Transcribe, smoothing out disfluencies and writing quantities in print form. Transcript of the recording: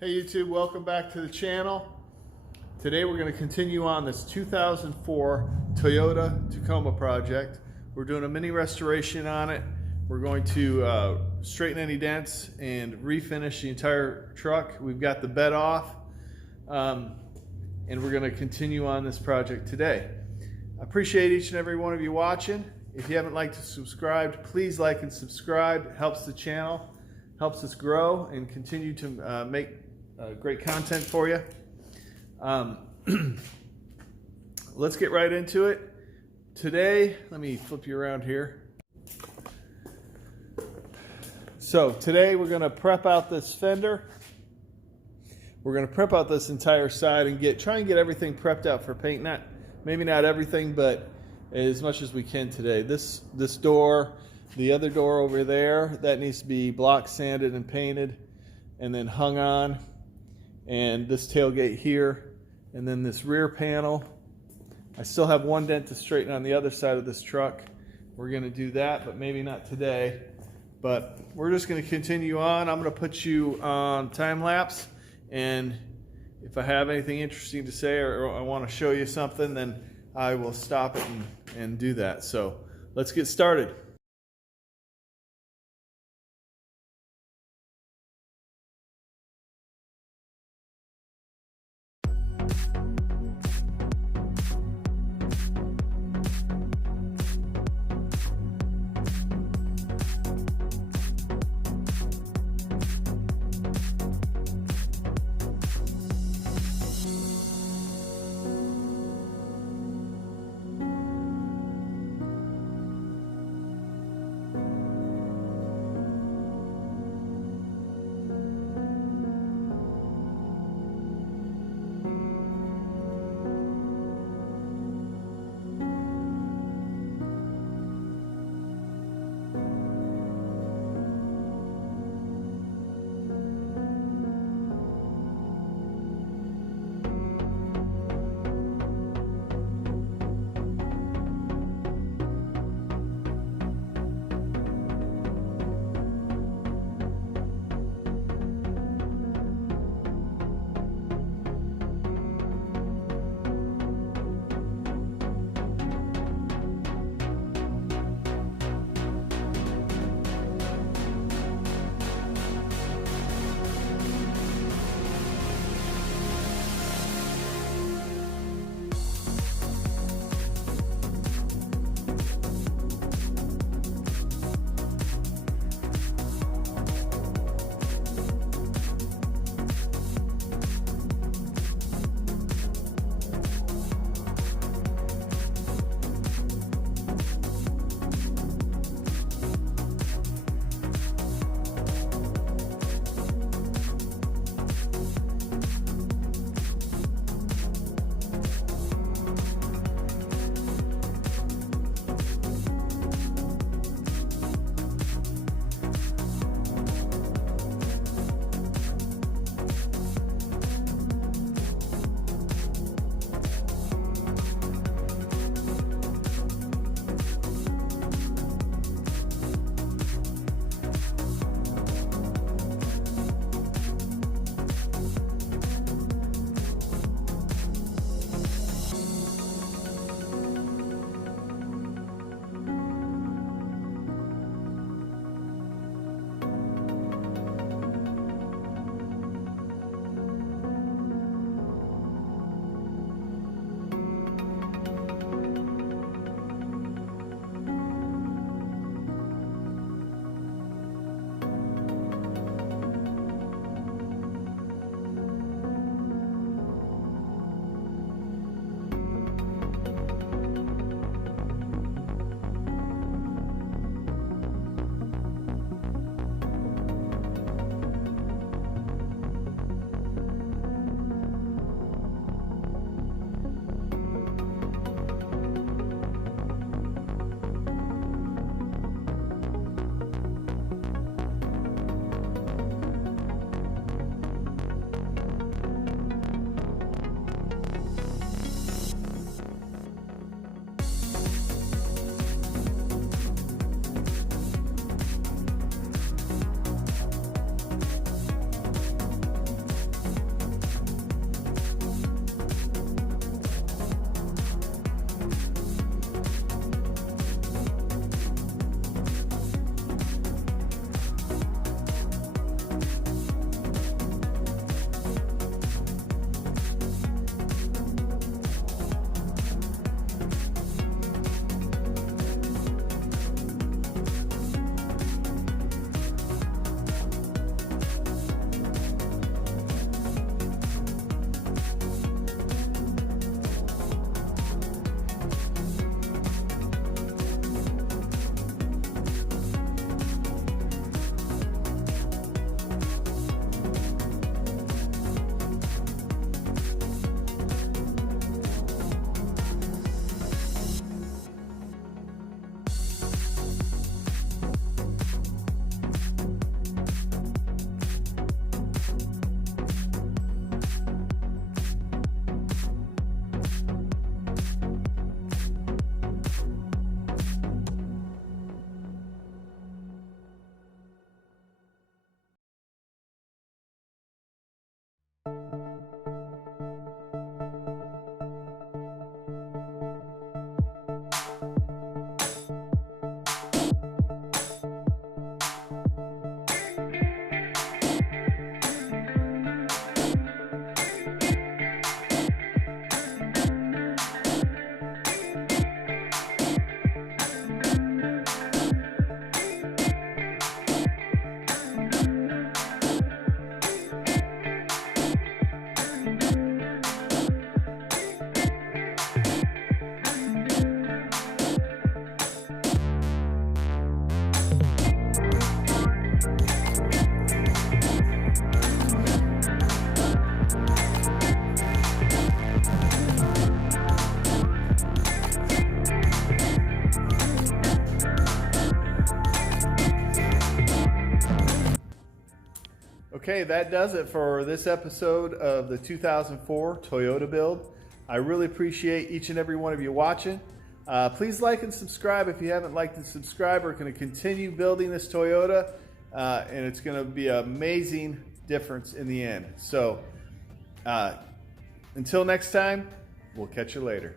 Hey YouTube, welcome back to the channel. Today we're going to continue on this 2004 Toyota Tacoma project. We're doing a mini restoration on it. We're going to straighten any dents and refinish the entire truck. We've got the bed off and we're going to continue on this project today. I appreciate each and every one of you watching. If you haven't liked and subscribed, please like and subscribe. It helps the channel, helps us grow and continue to make great content for you. Let's get right into it. Today, let me flip you around here. So today we're going to prep out this fender. We're going to prep out this entire side and try and get everything prepped out for paint. Maybe not everything, but as much as we can today. This door, the other door over there, that needs to be block sanded and painted and then hung on. And this tailgate here, and then this rear panel. I still have one dent to straighten on the other side of this truck. We're going to do that, but maybe not today. But we're just going to continue on. I'm going to put you on time lapse, and if I have anything interesting to say or I want to show you something, then I will stop it and do that. So let's get started. Okay, that does it for this episode of the 2004 Toyota build. I really appreciate each and every one of you watching. Please like and subscribe if you haven't liked and subscribed. We're going to continue building this Toyota, and it's going to be an amazing difference in the end. So until next time, we'll catch you later.